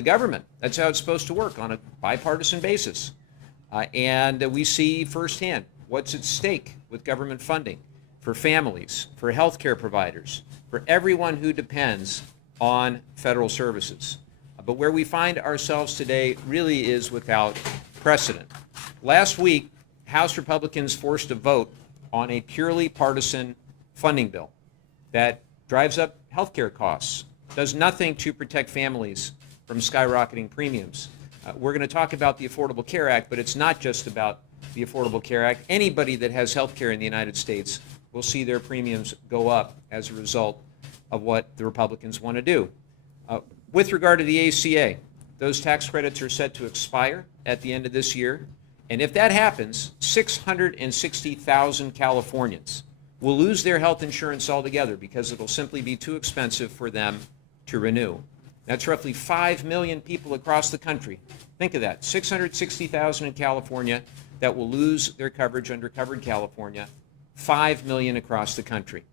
the government. That's how it's supposed to work, on a bipartisan basis. And we see firsthand what's at stake with government funding for families, for healthcare providers, for everyone who depends on federal services. But where we find ourselves today really is without precedent. Last week, House Republicans forced a vote on a purely partisan funding bill that drives up healthcare costs, does nothing to protect families from skyrocketing premiums. We're going to talk about the Affordable Care Act, but it's not just about the Affordable Care Act. Anybody that has health care in the United States will see their premiums go up as a result of what the Republicans want to do. With regard to the ACA, those tax credits are set to expire at the end of this year. And if that happens, 660,000 Californians will lose their health insurance altogether because it'll simply be too expensive for them to renew. That's roughly 5 million people across the country. Think of that, 660,000 in California that will lose their coverage under Covered California, 5 million across the country.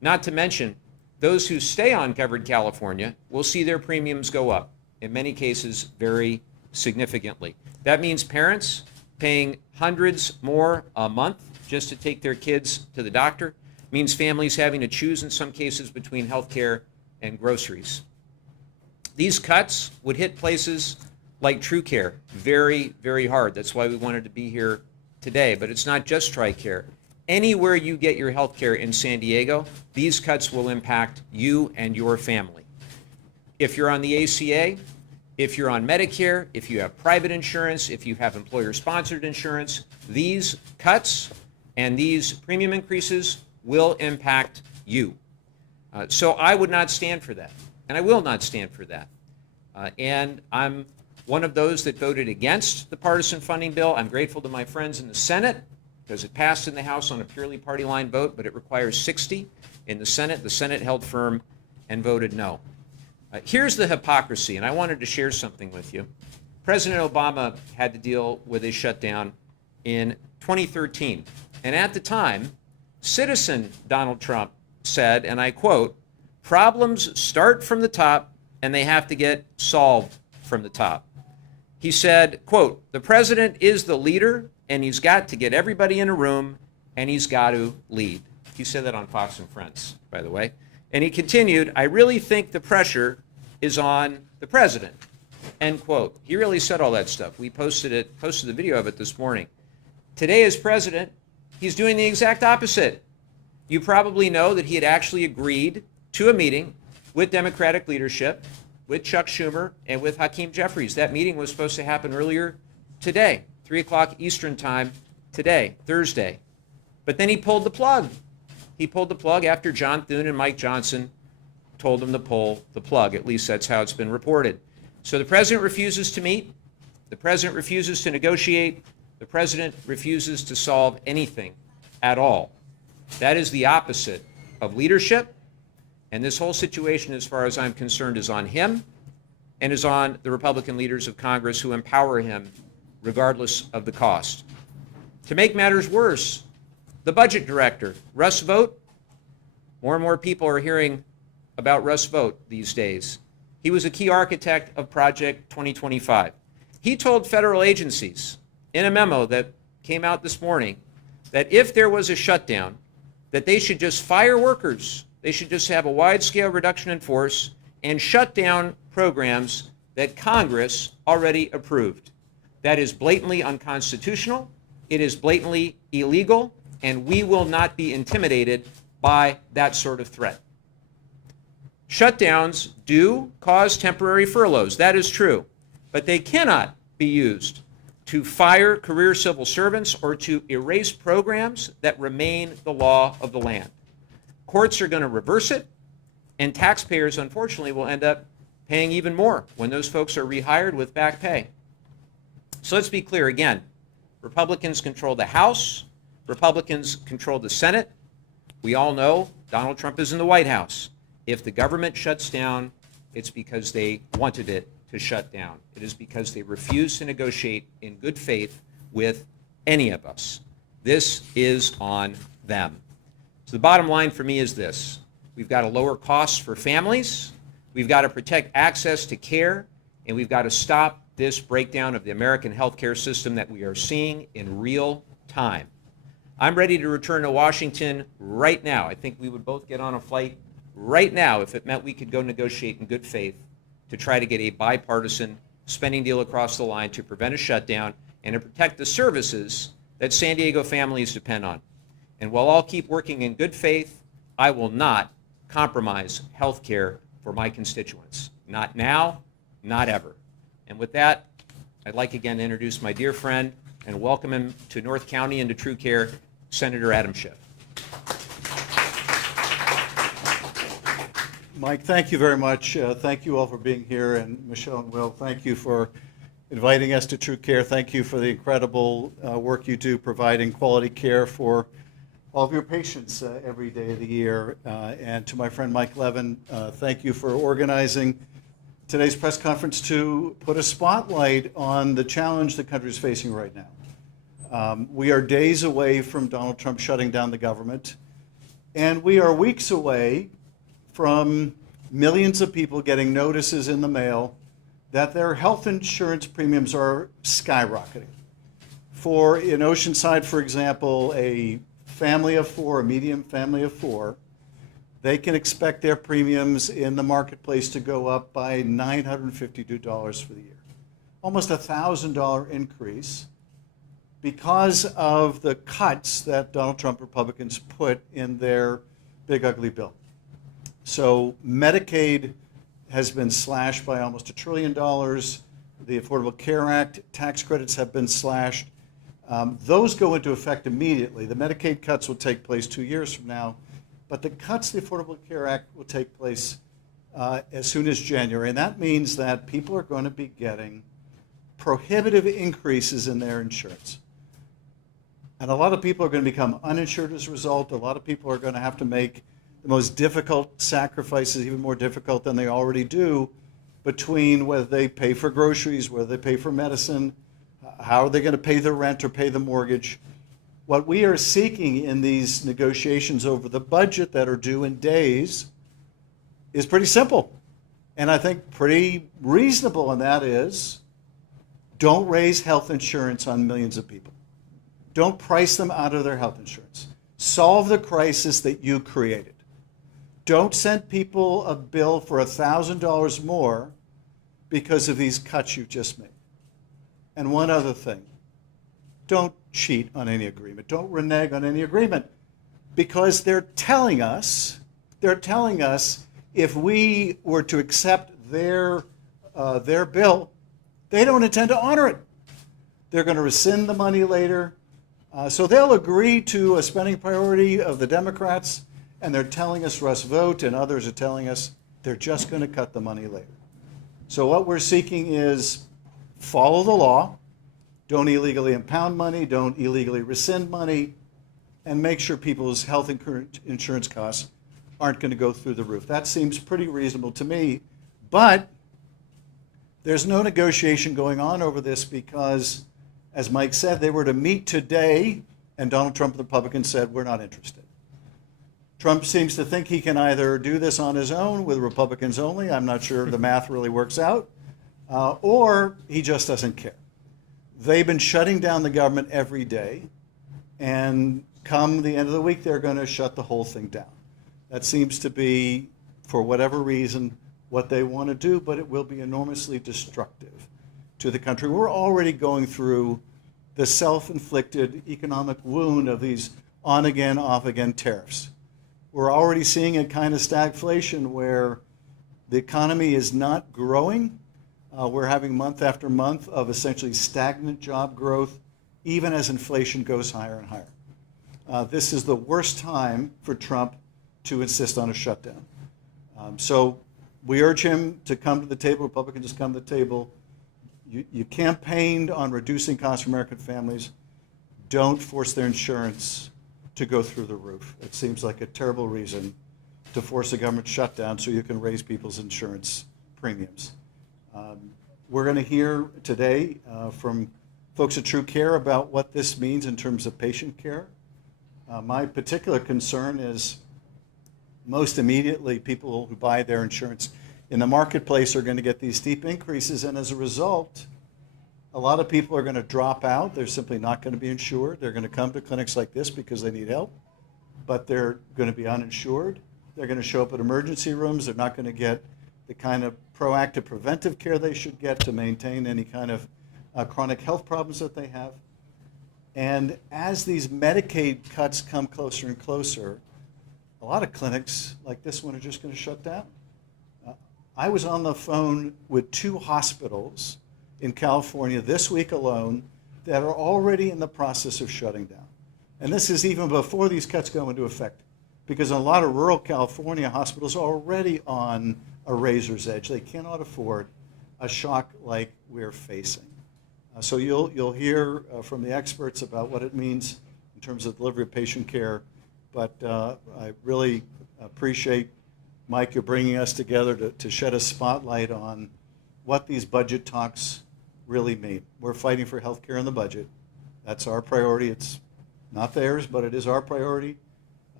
Not to mention, those who stay on Covered California will see their premiums go up, in many cases very significantly. That means parents paying hundreds more a month just to take their kids to the doctor. It means families having to choose in some cases between health care and groceries. These cuts would hit places like TrueCare very, very hard. That's why we wanted to be here today. But it's not just TRICARE. Anywhere you get your health care in San Diego, these cuts will impact you and your family. If you're on the ACA, if you're on Medicare, if you have private insurance, if you have employer-sponsored insurance, these cuts and these premium increases will impact you. So I would not stand for that, and I will not stand for that. And I'm one of those that voted against the partisan funding bill. I'm grateful to my friends in the Senate because it passed in the House on a purely party line vote, but it requires 60 in the Senate. The Senate held firm and voted no. Here's the hypocrisy, and I wanted to share something with you. President Obama had to deal with a shutdown in 2013. And at the time, citizen Donald Trump said, and I quote, "Problems start from the top and they have to get solved from the top." He said, quote, "The president is the leader and he's got to get everybody in a room and he's got to lead." He said that on Fox and Friends, by the way. And he continued, "I really think the pressure is on the president," end quote. He really said all that stuff. We posted the video of it this morning. Today as president, he's doing the exact opposite. You probably know that he had actually agreed to a meeting with Democratic leadership, with Chuck Schumer and with Hakeem Jeffries. That meeting was supposed to happen earlier today, 3 o'clock Eastern time today, Thursday. But then he pulled the plug. He pulled the plug after John Thune and Mike Johnson told him to pull the plug. At least that's how it's been reported. So the president refuses to meet. The president refuses to negotiate. The president refuses to solve anything at all. That is the opposite of leadership. And this whole situation, as far as I'm concerned, is on him and is on the Republican leaders of Congress who empower him regardless of the cost. To make matters worse, the budget director, Russ Vought, more and more people are hearing about Russ Vought these days. He was a key architect of Project 2025. He told federal agencies in a memo that came out this morning that if there was a shutdown, that they should just fire workers. They should just have a wide-scale reduction in force and shut down programs that Congress already approved. That is blatantly unconstitutional. It is blatantly illegal, and we will not be intimidated by that sort of threat. Shutdowns do cause temporary furloughs. That is true. But they cannot be used to fire career civil servants or to erase programs that remain the law of the land. Courts are going to reverse it, and taxpayers, unfortunately, will end up paying even more when those folks are rehired with back pay. So let's be clear again. Republicans control the House. Republicans control the Senate. We all know Donald Trump is in the White House. If the government shuts down, it's because they wanted it to shut down. It is because they refuse to negotiate in good faith with any of us. This is on them. So the bottom line for me is this. We've got to lower costs for families. We've got to protect access to care and we've got to stop this breakdown of the American healthcare system that we are seeing in real time. I'm ready to return to Washington right now. I think we would both get on a flight right now if it meant we could go negotiate in good faith to try to get a bipartisan spending deal across the line to prevent a shutdown and to protect the services that San Diego families depend on. And while I'll keep working in good faith, I will not compromise health care for my constituents. Not now, not ever. And with that, I'd like again to introduce my dear friend and welcome him to North County and to True Care, Senator Adam Schiff. Mike, thank you very much. Thank you all for being here. And Michelle and Will, thank you for inviting us to True Care. Thank you for the incredible work you do providing quality care for all of your patients every day of the year. And to my friend Mike Levin, thank you for organizing today's press conference to put a spotlight on the challenge the country is facing right now. We are days away from Donald Trump shutting down the government, and we are weeks away from millions of people getting notices in the mail that their health insurance premiums are skyrocketing. For in Oceanside, for example, a family of four, a medium family of four, they can expect their premiums in the marketplace to go up by $952 for the year. Almost a $1,000 increase because of the cuts that Donald Trump Republicans put in their big ugly bill. So Medicaid has been slashed by almost $1 trillion. The Affordable Care Act tax credits have been slashed. Those go into effect immediately. The Medicaid cuts will take place 2 years from now, but the cuts to the Affordable Care Act will take place as soon as January. And that means that people are going to be getting prohibitive increases in their insurance. And a lot of people are going to become uninsured as a result. A lot of people are going to have to make the most difficult sacrifices, even more difficult than they already do, between whether they pay for groceries, whether they pay for medicine, how are they going to pay the rent or pay the mortgage. What we are seeking in these negotiations over the budget that are due in days is pretty simple, and I think pretty reasonable, and that is, don't raise health insurance on millions of people. Don't price them out of their health insurance. Solve the crisis that you created. Don't send people a bill for $1,000 more because of these cuts you just made. And one other thing, don't cheat on any agreement. Don't renege on any agreement, because they're telling us if we were to accept their bill, they don't intend to honor it. They're going to rescind the money later. So they'll agree to a spending priority of the Democrats, and they're telling us Russ vote, and others are telling us they're just going to cut the money later. So what we're seeking is follow the law, don't illegally impound money, don't illegally rescind money, and make sure people's health insurance costs aren't going to go through the roof. That seems pretty reasonable to me, but there's no negotiation going on over this because, as Mike said, they were to meet today, and Donald Trump, the Republicans, said, we're not interested. Trump seems to think he can either do this on his own with Republicans only, I'm not sure the math really works out, or he just doesn't care. They've been shutting down the government every day, and come the end of the week, they're going to shut the whole thing down. That seems to be, for whatever reason, what they want to do, but it will be enormously destructive to the country. We're already going through the self-inflicted economic wound of these on-again, off-again tariffs. We're already seeing a kind of stagflation where the economy is not growing. We're having month after month of essentially stagnant job growth, even as inflation goes higher and higher. This is the worst time for Trump to insist on a shutdown. So we urge him to come to the table. Republicans, come to the table. You campaigned on reducing costs for American families. Don't force their insurance to go through the roof. It seems like a terrible reason to force a government shutdown so you can raise people's insurance premiums. We're going to hear today from folks at True Care about what this means in terms of patient care. My particular concern is most immediately people who buy their insurance in the marketplace are going to get these steep increases, and as a result, a lot of people are going to drop out. They're simply not going to be insured. They're going to come to clinics like this because they need help, but they're going to be uninsured. They're going to show up at emergency rooms. They're not going to get the kind of proactive preventive care they should get to maintain any kind of chronic health problems that they have. And as these Medicaid cuts come closer and closer, a lot of clinics like this one are just going to shut down. I was on the phone with 2 hospitals in California this week alone that are already in the process of shutting down. And this is even before these cuts go into effect, because a lot of rural California hospitals are already on a razor's edge. They cannot afford a shock like we're facing. So you'll hear from the experts about what it means in terms of delivery of patient care, but I really appreciate, Mike, you bringing us together to shed a spotlight on what these budget talks really mean. We're fighting for health care in the budget. That's our priority. It's not theirs, but it is our priority.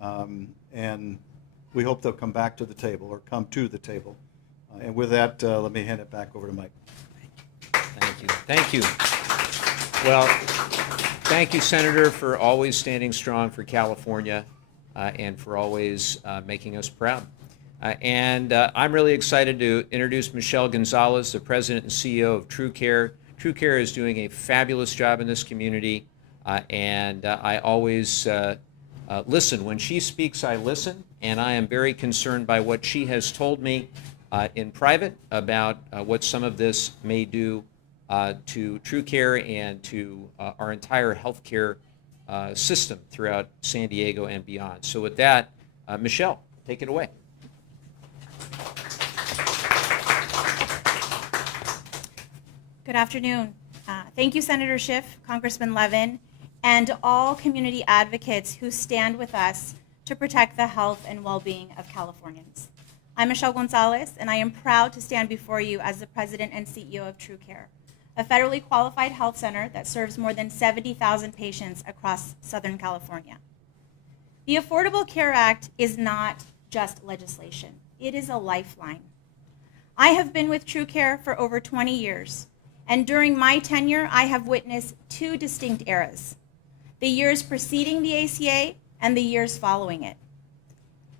And we hope they'll come back to the table or come to the table. And with that, let me hand it back over to Mike. Thank you. Thank you. Well, thank you, Senator, for always standing strong for California and for always making us proud. And I'm really excited to introduce Michelle Gonzalez, the President and CEO of TrueCare. TrueCare is doing a fabulous job in this community, and I always listen. When she speaks, I listen, and I am very concerned by what she has told me in private about what some of this may do to TrueCare and to our entire healthcare system throughout San Diego and beyond. So with that, Michelle, take it away. Good afternoon. Thank you, Senator Schiff, Congressman Leven, and all community advocates who stand with us to protect the health and well-being of Californians. I'm Michelle Gonzalez, and I am proud to stand before you as the President and CEO of TrueCare, a federally qualified health center that serves more than 70,000 patients across Southern California. The Affordable Care Act is not just legislation. It is a lifeline. I have been with TrueCare for over 20 years, and during my tenure, I have witnessed 2 distinct eras: the years preceding the ACA and the years following it.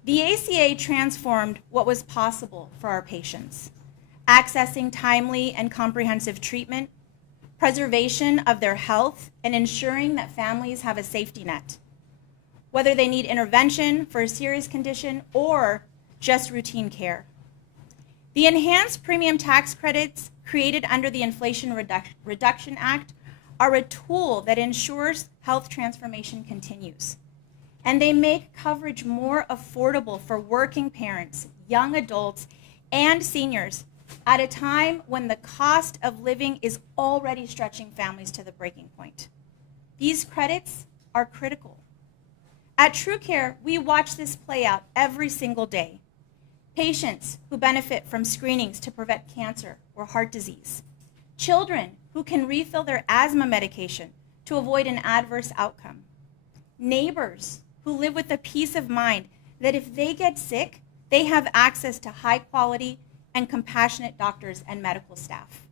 The ACA transformed what was possible for our patients: accessing timely and comprehensive treatment, preservation of their health, and ensuring that families have a safety net, whether they need intervention for a serious condition or just routine care. The enhanced premium tax credits created under the Inflation Reduction Act are a tool that ensures health transformation continues. And they make coverage more affordable for working parents, young adults, and seniors at a time when the cost of living is already stretching families to the breaking point. These credits are critical. At TrueCare, we watch this play out every single day. Patients who benefit from screenings to prevent cancer or heart disease. Children who can refill their asthma medication to avoid an adverse outcome. Neighbors who live with the peace of mind that if they get sick, they have access to high quality and compassionate doctors and medical staff.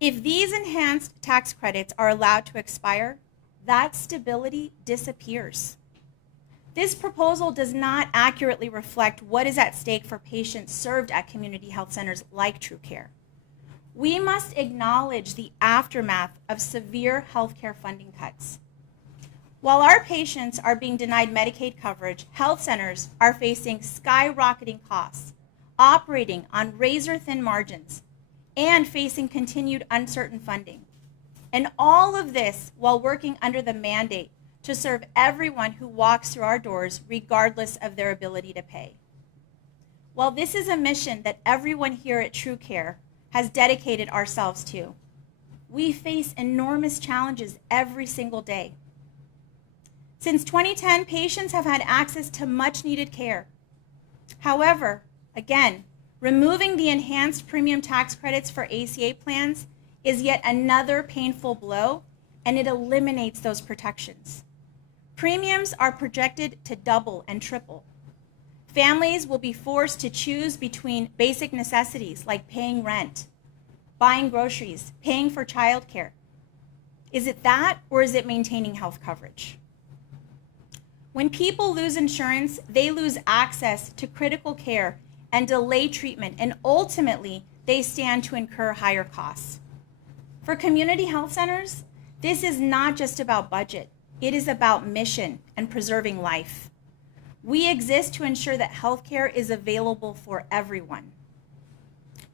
If these enhanced tax credits are allowed to expire, that stability disappears. This proposal does not accurately reflect what is at stake for patients served at community health centers like TrueCare. We must acknowledge the aftermath of severe healthcare funding cuts. While our patients are being denied Medicaid coverage, health centers are facing skyrocketing costs, operating on razor-thin margins, and facing continued uncertain funding. And all of this while working under the mandate to serve everyone who walks through our doors, regardless of their ability to pay. While this is a mission that everyone here at TrueCare has dedicated ourselves to, we face enormous challenges every single day. Since 2010, patients have had access to much needed care. However, again, removing the enhanced premium tax credits for ACA plans is yet another painful blow, and it eliminates those protections. Premiums are projected to double and triple. Families will be forced to choose between basic necessities like paying rent, buying groceries, paying for childcare. Is it that, or is it maintaining health coverage? When people lose insurance, they lose access to critical care and delay treatment, and ultimately, they stand to incur higher costs. For community health centers, this is not just about budget. It is about mission and preserving life. We exist to ensure that healthcare is available for everyone.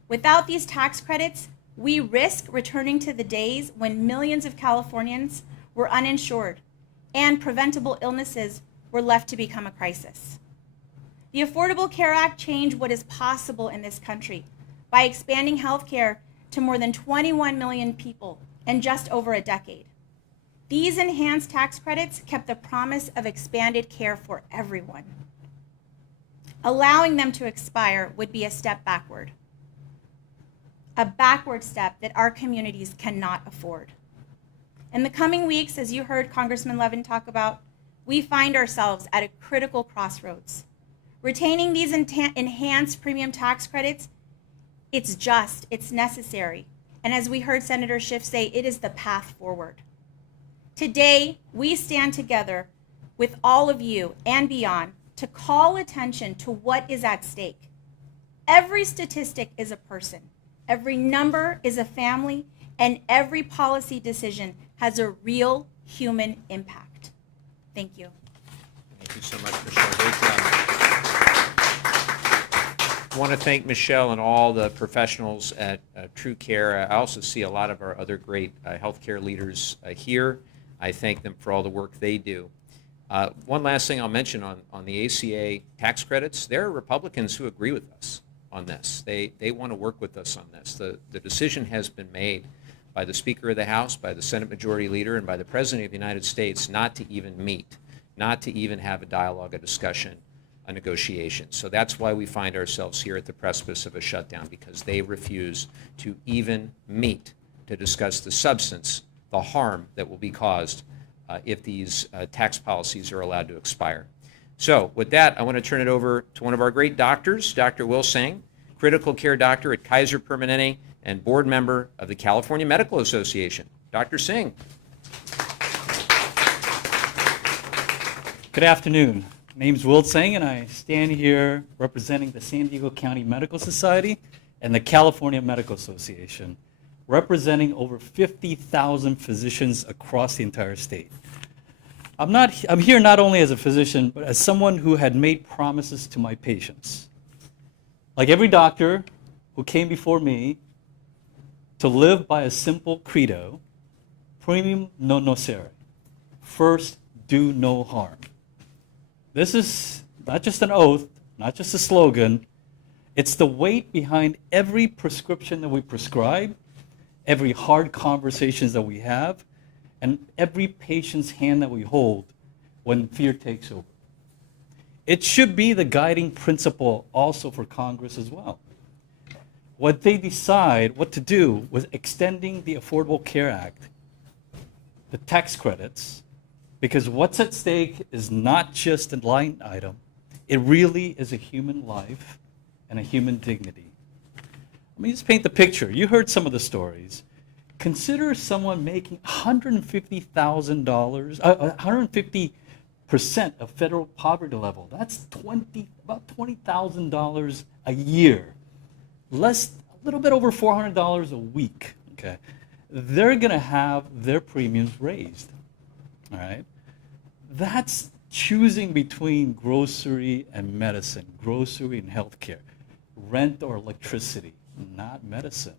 Without these tax credits, we risk returning to the days when millions of Californians were uninsured and preventable illnesses were left to become a crisis. The Affordable Care Act changed what is possible in this country by expanding healthcare to more than 21 million people in just over a decade. These enhanced tax credits kept the promise of expanded care for everyone. Allowing them to expire would be a step backward, a backward step that our communities cannot afford. In the coming weeks, as you heard Congressman Leven talk about, we find ourselves at a critical crossroads. Retaining these enhanced premium tax credits, it's just, it's necessary. And as we heard Senator Schiff say, it is the path forward. Today, we stand together with all of you and beyond to call attention to what is at stake. Every statistic is a person, every number is a family, and every policy decision has a real human impact. Thank you. Thank you so much, Michelle. Great job. I want to thank Michelle and all the professionals at True Care. I also see a lot of our other great healthcare leaders here. I thank them for all the work they do. One last thing I'll mention on the ACA tax credits, there are Republicans who agree with us on this. They want to work with us on this. The decision has been made by the Speaker of the House, by the Senate Majority Leader, and by the President of the United States not to even meet, not to even have a dialogue, a discussion, a negotiation. So that's why we find ourselves here at the precipice of a shutdown, because they refuse to even meet to discuss the substance, the harm that will be caused if these tax policies are allowed to expire. So with that, I want to turn it over to one of our great doctors, Dr. Will Singh, critical care doctor at Kaiser Permanente and board member of the California Medical Association. Dr. Singh. Good afternoon. My name is Will Singh, and I stand here representing the San Diego County Medical Society and the California Medical Association, representing over 50,000 physicians across the entire state. I'm here not only as a physician, but as someone who had made promises to my patients. Like every doctor who came before me, to live by a simple credo, primum non nocere, first do no harm. This is not just an oath, not just a slogan, it's the weight behind every prescription that we prescribe, every hard conversations that we have, and every patient's hand that we hold when fear takes over. It should be the guiding principle also for Congress as well. What they decide what to do with extending the Affordable Care Act, the tax credits, because what's at stake is not just a line item, it really is a human life and a human dignity. Let me just paint the picture. You heard some of the stories. Consider someone making $150,000, 150% of federal poverty level. That's about $20,000 a year. A little bit over $400 a week. Okay, they're going to have their premiums raised. All right, that's choosing between grocery and medicine, grocery and healthcare, rent or electricity, not medicine.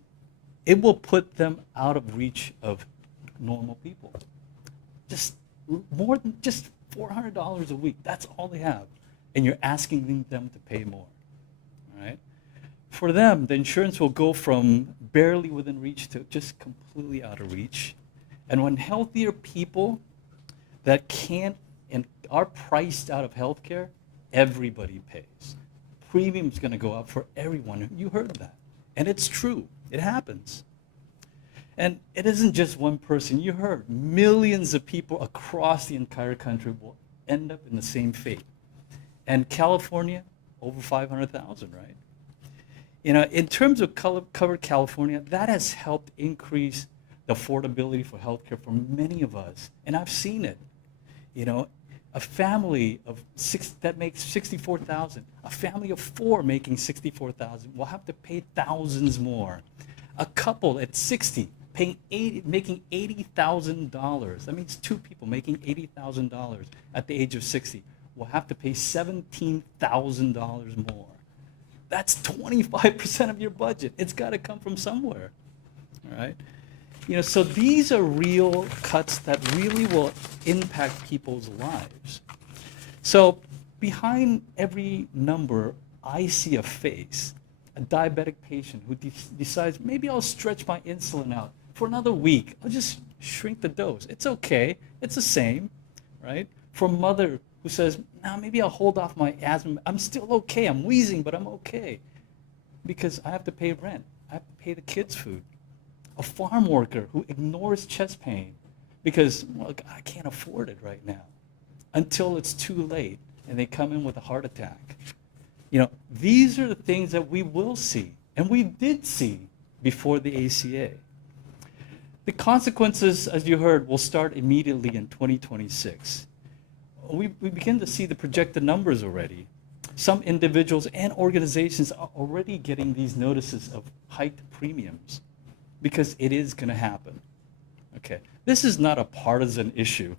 It will put them out of reach of normal people. Just more than just $400 a week. That's all they have, and you're asking them to pay more. All right. For them, the insurance will go from barely within reach to just completely out of reach. And when healthier people that can't and are priced out of healthcare, everybody pays. Premium's going to go up for everyone. You heard that. And it's true. It happens. And it isn't just one person. You heard millions of people across the entire country will end up in the same fate. And California over 500,000, right? In terms of covered California, that has helped increase the affordability for healthcare for many of us, and I've seen it. A family of six that makes 64,000, a family of four making 64,000 will have to pay thousands more. A couple at 60 making $80,000. That means two people making $80,000 at the age of 60 will have to pay $17,000 more. That's 25% of your budget. It's got to come from somewhere, all right? So these are real cuts that really will impact people's lives. So behind every number, I see a face, a diabetic patient who decides, maybe I'll stretch my insulin out for another week. I'll just shrink the dose. It's okay. It's the same, right? For a mother who says, no, maybe I'll hold off my asthma. I'm still okay. I'm wheezing, but I'm okay. Because I have to pay rent. I have to pay the kids' food. A farm worker who ignores chest pain because, well, I can't afford it right now, until it's too late and they come in with a heart attack. These are the things that we will see, and we did see before the ACA. The consequences, as you heard, will start immediately in 2026. We begin to see the projected numbers already. Some individuals and organizations are already getting these notices of hiked premiums, because it is going to happen. Okay, this is not a partisan issue.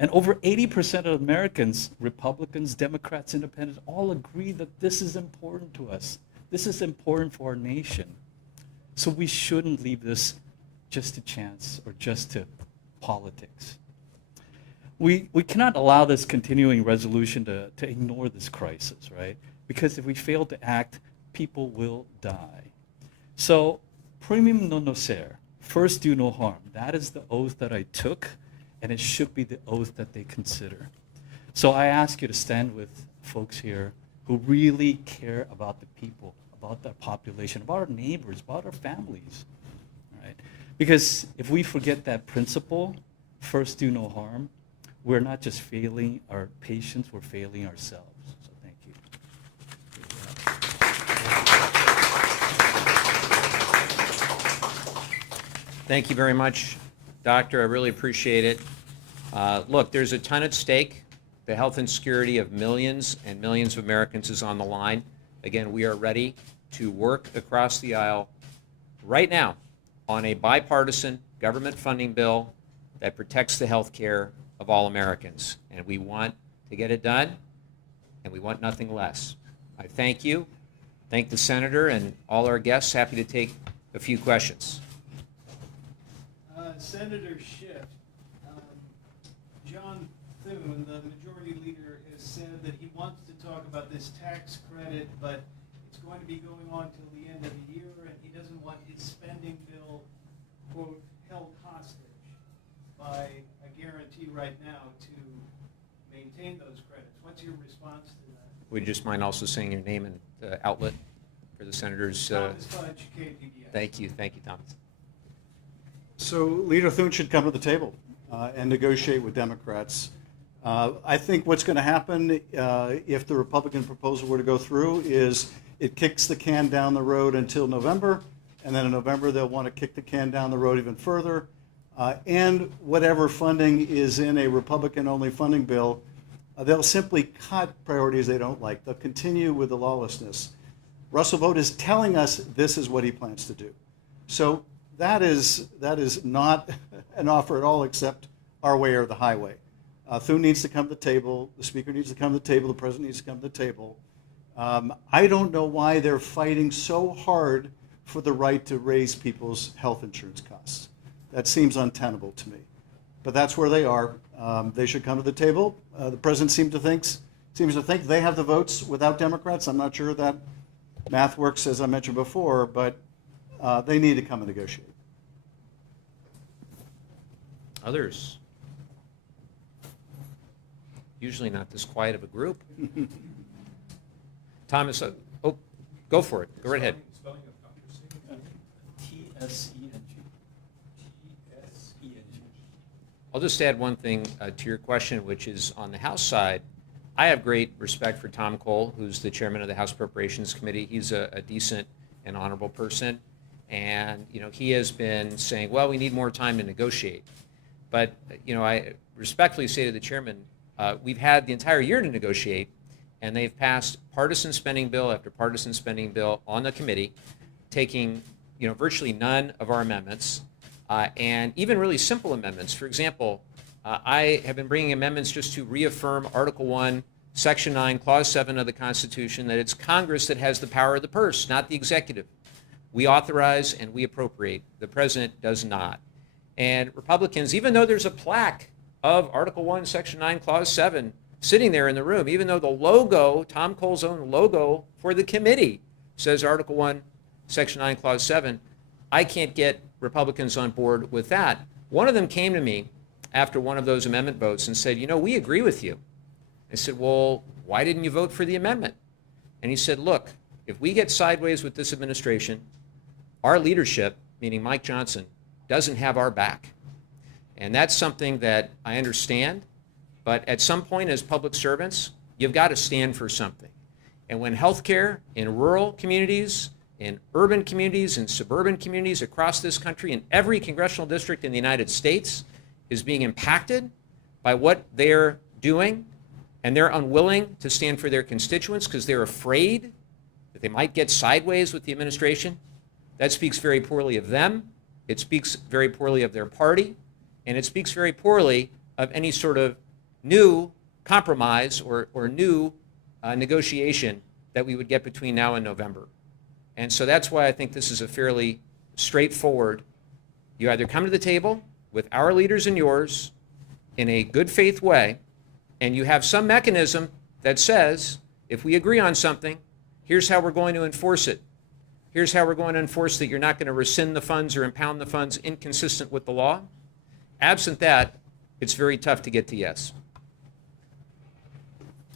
And over 80% of Americans, Republicans, Democrats, Independents, all agree that this is important to us. This is important for our nation. So we shouldn't leave this just to chance or just to politics. We cannot allow this continuing resolution to ignore this crisis, right? Because if we fail to act, people will die. So, primum non nocere, first do no harm. That is the oath that I took, and it should be the oath that they consider. So I ask you to stand with folks here who really care about the people, about the population, about our neighbors, about our families, right? Because if we forget that principle, first do no harm, we're not just failing our patients, we're failing ourselves. So thank you. Thank you very much, Doctor. I really appreciate it. Look, there's a ton at stake. The health and security of millions and millions of Americans is on the line. Again, we are ready to work across the aisle right now on a bipartisan government funding bill that protects the health care of all Americans. And we want to get it done, and we want nothing less. I thank you. Thank the Senator and all our guests. Happy to take a few questions. Senator Schiff, John Thune, the majority leader, has said that he wants to talk about this tax credit, but it's going to be going on till the end of the year, and he doesn't want his spending bill, quote, held hostage by a guarantee right now to maintain those credits. What's your response to that? Would you just mind also saying your name and outlet for the Senator's? Thomas Fudge, KPBS. Thank you, Thomas. So Leader Thune should come to the table and negotiate with Democrats. I think what's going to happen if the Republican proposal were to go through is it kicks the can down the road until November, and then in November they'll want to kick the can down the road even further. And whatever funding is in a Republican-only funding bill, they'll simply cut priorities they don't like. They'll continue with the lawlessness. Russell Vought is telling us this is what he plans to do. So that is not an offer at all except our way or the highway. Thune needs to come to the table. The Speaker needs to come to the table. The President needs to come to the table. I don't know why they're fighting so hard for the right to raise people's health insurance costs. That seems untenable to me. But that's where they are. They should come to the table. The President seems to think they have the votes without Democrats. I'm not sure that math works, as I mentioned before, but they need to come and negotiate. Others? Usually not this quiet of a group. Thomas, go for it. Go right ahead. Spelling of Dr. Singh? T-S-E-N-G. I'll just add one thing to your question, which is on the House side, I have great respect for Tom Cole, who's the chairman of the House Appropriations Committee. He's a decent and honorable person. And, he has been saying, well, we need more time to negotiate. But, I respectfully say to the chairman, we've had the entire year to negotiate, and they've passed partisan spending bill after partisan spending bill on the committee, taking, virtually none of our amendments, and even really simple amendments. For example, I have been bringing amendments just to reaffirm Article 1, Section 9, Clause 7 of the Constitution, that it's Congress that has the power of the purse, not the executive. We authorize and we appropriate. The president does not. And Republicans, even though there's a plaque of Article 1, Section 9, Clause 7 sitting there in the room, even though the logo, Tom Cole's own logo for the committee, says Article 1, Section 9, Clause 7, I can't get Republicans on board with that. One of them came to me after one of those amendment votes and said, we agree with you. I said, well, why didn't you vote for the amendment? And he said, look, if we get sideways with this administration, our leadership, meaning Mike Johnson, doesn't have our back. And that's something that I understand, but at some point as public servants, you've got to stand for something. And when healthcare in rural communities, in urban communities, in suburban communities across this country, in every congressional district in the United States is being impacted by what they're doing, and they're unwilling to stand for their constituents because they're afraid that they might get sideways with the administration, that speaks very poorly of them, it speaks very poorly of their party, and it speaks very poorly of any sort of new compromise or new negotiation that we would get between now and November. And so that's why I think this is a fairly straightforward, you either come to the table with our leaders and yours in a good faith way, and you have some mechanism that says, if we agree on something, here's how we're going to enforce it. Here's how we're going to enforce that you're not going to rescind the funds or impound the funds inconsistent with the law. Absent that, it's very tough to get to yes.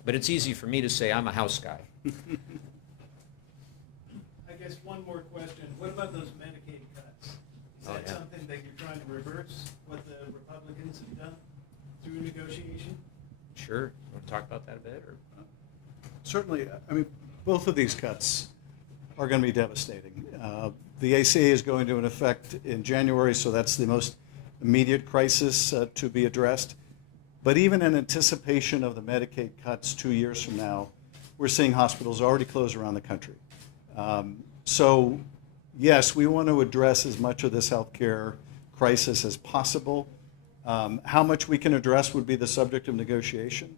But it's easy for me to say I'm a House guy. I guess one more question. What about those Medicaid cuts? Is that something that you're trying to reverse, what the Republicans have done through negotiation? Sure. You want to talk about that a bit? Or? Certainly, both of these cuts are going to be devastating. The ACA is going to in effect in January, so that's the most immediate crisis to be addressed. But even in anticipation of the Medicaid cuts 2 years from now, we're seeing hospitals already close around the country. So yes, we want to address as much of this healthcare crisis as possible. How much we can address would be the subject of negotiation.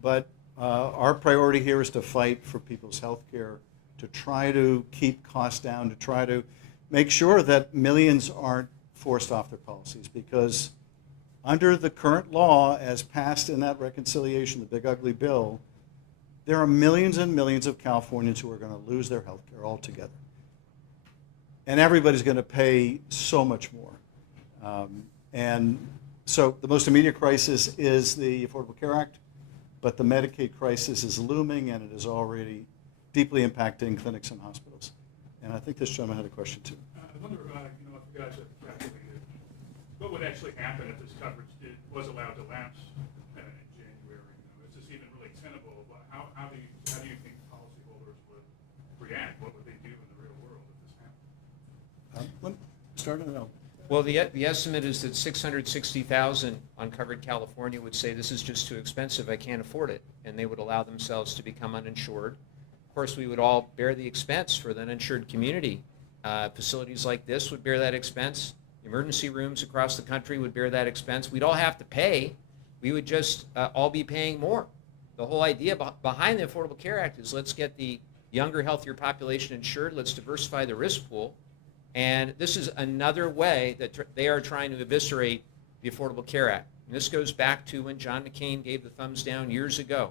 But our priority here is to fight for people's health care, to try to keep costs down, to try to make sure that millions aren't forced off their policies. Because under the current law, as passed in that reconciliation, the big ugly bill, there are millions and millions of Californians who are going to lose their health care altogether. And everybody's going to pay so much more. And so the most immediate crisis is the Affordable Care Act, but the Medicaid crisis is looming, and it is already deeply impacting clinics and hospitals. And I think this gentleman had a question too. I wonder, if you guys have calculated what would actually happen if this coverage was allowed to lapse in January. Is this even really tenable? How do you think policyholders would react? What would they do in the real world if this happened? Let me start on that. Well, the estimate is that 660,000 uncovered California would say this is just too expensive, I can't afford it, and they would allow themselves to become uninsured. Of course, we would all bear the expense for the uninsured community. Facilities like this would bear that expense. Emergency rooms across the country would bear that expense. We'd all have to pay. We would just all be paying more. The whole idea behind the Affordable Care Act is let's get the younger, healthier population insured. Let's diversify the risk pool. And this is another way that they are trying to eviscerate the Affordable Care Act. And this goes back to when John McCain gave the thumbs down years ago.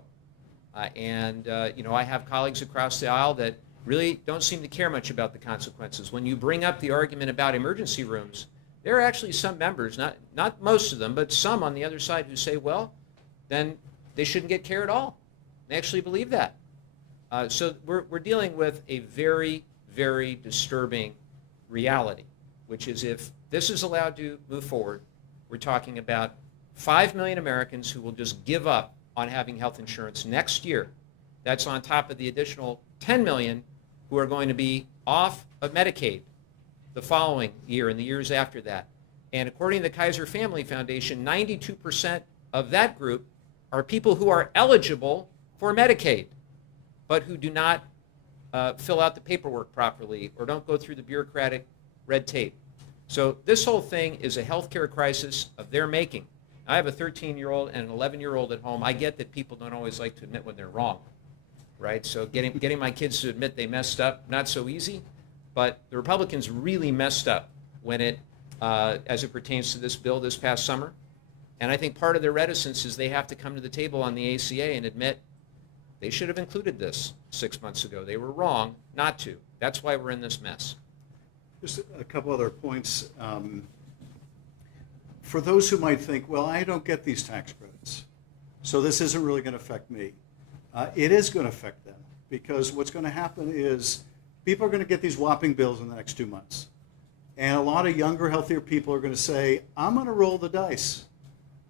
I have colleagues across the aisle that really don't seem to care much about the consequences. When you bring up the argument about emergency rooms, there are actually some members, not most of them, but some on the other side who say, well, then they shouldn't get care at all. They actually believe that. So we're dealing with a very, very disturbing reality, which is if this is allowed to move forward, we're talking about 5 million Americans who will just give up on having health insurance next year. That's on top of the additional 10 million who are going to be off of Medicaid the following year and the years after that. And according to the Kaiser Family Foundation, 92% of that group are people who are eligible for Medicaid, but who do not fill out the paperwork properly or don't go through the bureaucratic red tape. So this whole thing is a healthcare crisis of their making. I have a 13-year-old and an 11-year-old at home. I get that people don't always like to admit when they're wrong, right? So getting my kids to admit they messed up, not so easy, but the Republicans really messed up when as it pertains to this bill this past summer. And I think part of their reticence is they have to come to the table on the ACA and admit they should have included this 6 months ago. They were wrong not to. That's why we're in this mess. Just a couple other points. For those who might think, well, I don't get these tax credits, so this isn't really going to affect me. It is going to affect them, because what's going to happen is people are going to get these whopping bills in the next 2 months. And a lot of younger, healthier people are going to say, I'm going to roll the dice.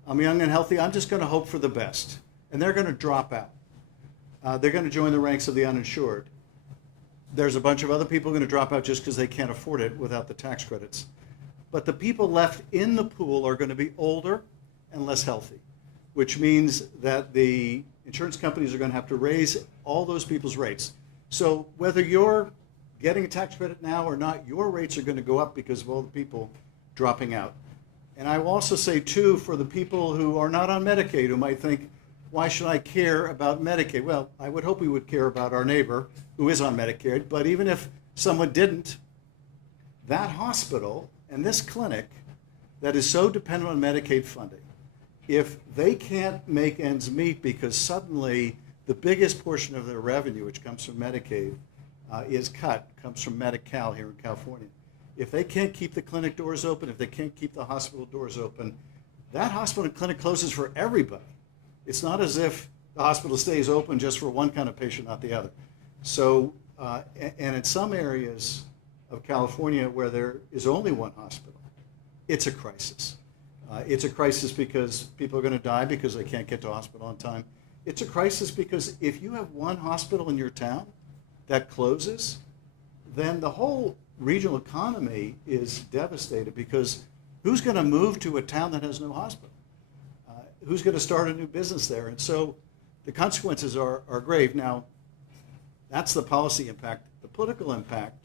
I'm young and healthy. I'm just going to hope for the best. And they're going to drop out. They're going to join the ranks of the uninsured. There's a bunch of other people going to drop out just because they can't afford it without the tax credits. But the people left in the pool are going to be older and less healthy, which means that the insurance companies are going to have to raise all those people's rates. So whether you're getting a tax credit now or not, your rates are going to go up because of all the people dropping out. And I will also say, too, for the people who are not on Medicaid, who might think, why should I care about Medicaid? Well, I would hope we would care about our neighbor who is on Medicaid, but even if someone didn't, that hospital and this clinic that is so dependent on Medicaid funding, if they can't make ends meet because suddenly the biggest portion of their revenue, which comes from Medicaid, comes from Medi-Cal here in California. If they can't keep the clinic doors open, if they can't keep the hospital doors open, that hospital and clinic closes for everybody. It's not as if the hospital stays open just for one kind of patient, not the other. So, and in some areas of California where there is only one hospital, it's a crisis. It's a crisis because people are going to die because they can't get to a hospital on time. It's a crisis because if you have one hospital in your town that closes, then the whole regional economy is devastated, because who's going to move to a town that has no hospital? Who's going to start a new business there? And so the consequences are grave. Now, that's the policy impact. The political impact,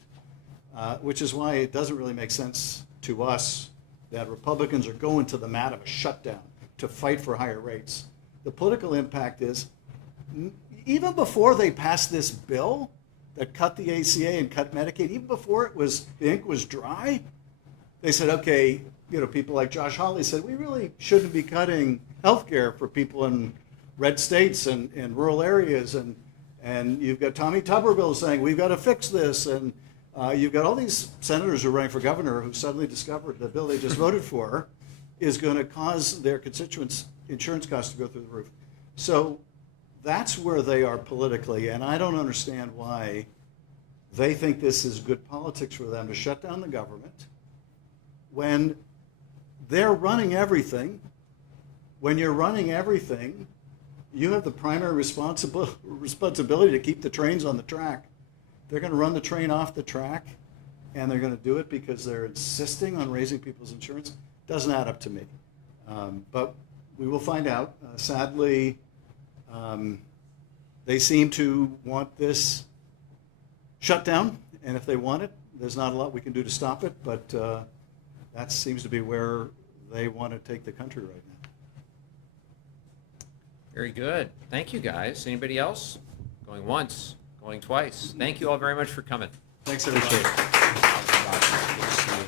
which is why it doesn't really make sense to us that Republicans are going to the mat of a shutdown to fight for higher rates. The political impact is, even before they passed this bill that cut the ACA and cut Medicaid, even before the ink was dry, they said, okay, people like Josh Hawley said, we really shouldn't be cutting health care for people in red states and rural areas. And you've got Tommy Tuberville saying, we've got to fix this. And you've got all these senators who are running for governor who suddenly discovered the bill they just voted for is going to cause their constituents' insurance costs to go through the roof. So that's where they are politically, and I don't understand why they think this is good politics for them to shut down the government when they're running everything. When you're running everything, you have the primary responsibility to keep the trains on the track. They're going to run the train off the track, and they're going to do it because they're insisting on raising people's insurance. Doesn't add up to me. But we will find out. Sadly, they seem to want this shut down, and if they want it, there's not a lot we can do to stop it, but that seems to be where they want to take the country right now. Very good. Thank you, guys. Anybody else? Going once, going twice. Thank you all very much for coming. Thanks, everybody. Appreciate it.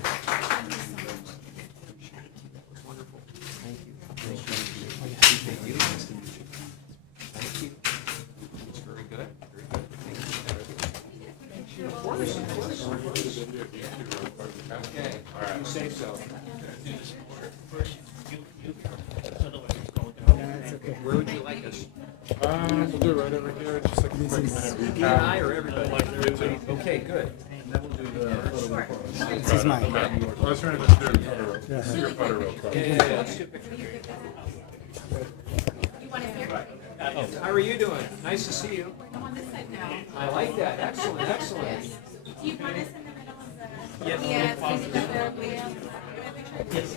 Thank you. It's very good. Very good. Thank you. Of course. Okay. All right. You say so. Where would you like us? We'll do it right over here, just like a quick minute recap. You and I or everybody? Okay, good. And then we'll do the photo real quick. This is mine. I was trying to just do a photo, see your photo real quick. Yeah, let's do a picture. How are you doing? Nice to see you. I'm on this side now. I like that. Excellent, excellent. Do you want us in the middle of the? Yes. Yeah. So that they're way out. Can I have a picture? Yes.